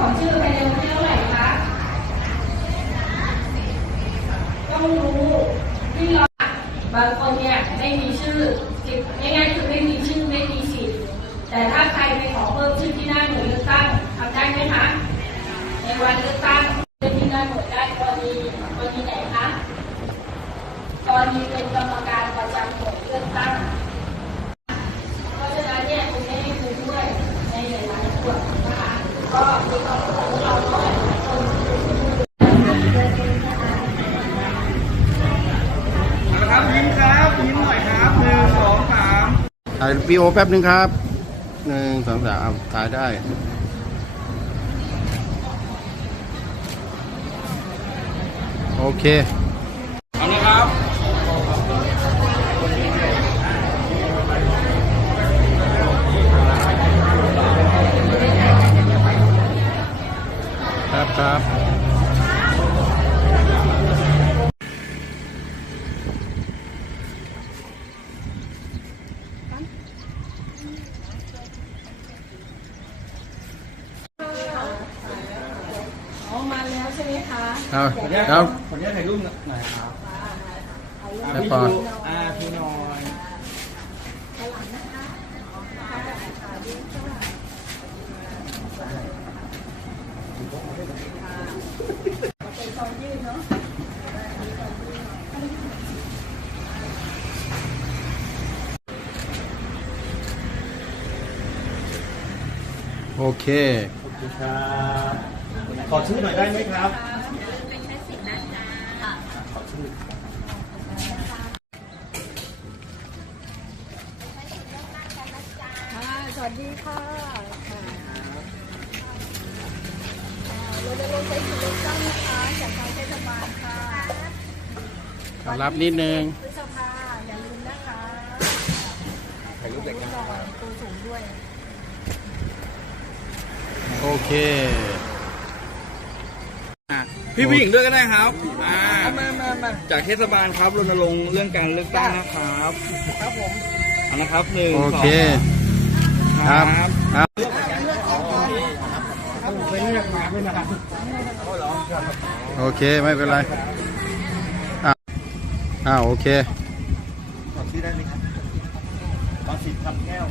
ของชื่อภายในวันที่เท่าไหร่คะต้องรู้ที่เราบางคนเนี่ยไม่มีชื่อสิทธิ์ง่ายๆคือไม่มีชื่อไม่มีสิทธิ์แต่ถ้าใครไปขอเพิ่มชื่อที่หน้าหน่วยเลือกตั้งทำได้ไหมคะในวันเลือกตั้งเป็นที่หน้าหน่วยได้กรณีกรณีไหนคะกรณีเป็นกรรมการประจำหน่วยเลือกตั้ง ถ่ายวีโอแป๊บหนึ่งครับหนึ่งสองสามถ่ายได้โอเค เอานะครับ ครับครับ อ๋อมาแล้วใช่ไหมคะเอาขออนุญาตครับขออนุญาตถ่ายรูปหน่อยครับแล้พี่วก่อนดูอ่าพี่หน้อยโอเคขอบคุณครับ ขอชื่อหน่อยได้ไหมครับค่ะสวัสดีค่ะเราจะลงไปสู่เลือกตั้งนะคะจากทางเทศบาลค่ะขอรับนิดนึง พฤษภาอย่าลืมนะคะถ่ายรูปเด็กรูปหน่อยตัวสูงด้วย โอเค พี่ผู้หญิงด้วยก็ได้ครับอ่ามามามาจากเทศบาลครับรณรงค์เรื่องการเลือกตั้งนะครับครับผมเอานะครับหนึ่งโอสองเค ครับ ครับไม่เลือกมาไม่นานโอเค ไม่เป็นไร อ่าอ่าโอเค ขอชื่อได้ไหมครับขอสิทธิ์คำแก้ว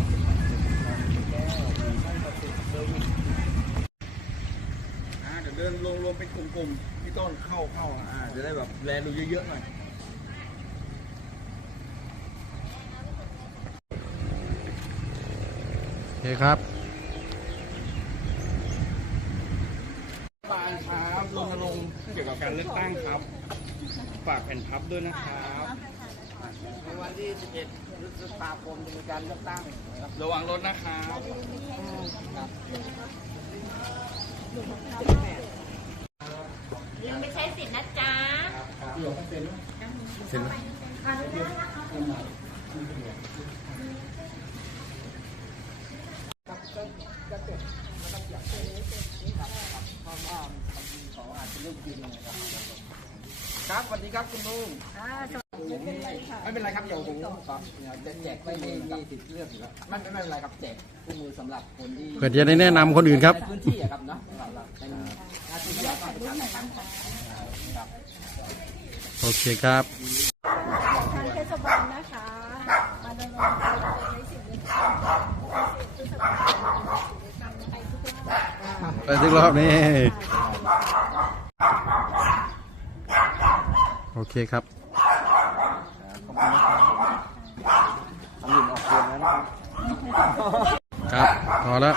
อ่าเดี๋ยวเดินรวมๆเป็นกลุ่มๆพี่ต้นเข้าเข้าอ่าจะได้แบบแลดูเยอะๆหน่อยโอเคครับบานครับรณรงค์เกี่ยวกับการเลือกตั้งครับ ฝากแผ่นพับด้วยนะครับในวันที่ 11พฤษภาคมจะมีการเลือกตั้งนะครับระวังรถนะครับยังไม่ใช้สิทธิ์นะจ๊ะ ครับสวัสดีครับคุณลุงไม่เป็นไรครับเดี๋ยวผมครับเดี๋ยวจะแจกไม่มีมีสิทธิ์เลือกอยู่แล้วไม่ไม่ไม่เป็นไรครับแจกคู่มือสำหรับคนที่เพื่อจะได้แนะนำคนอื่นครับในพื้นที่อะครับเนาะเราเราเป็นหน้าที่ที่เราต้องทำครับครับ โอเคครับทางเทศบาลนะคะมาดำเนินการใช้สิทธิ์เลือกตั้งพฤษภาคมไปทุกรอบไปสักรอบนี้โอเคครับทำหยุดออกเกมแล้วนะครับครับพอแล้ว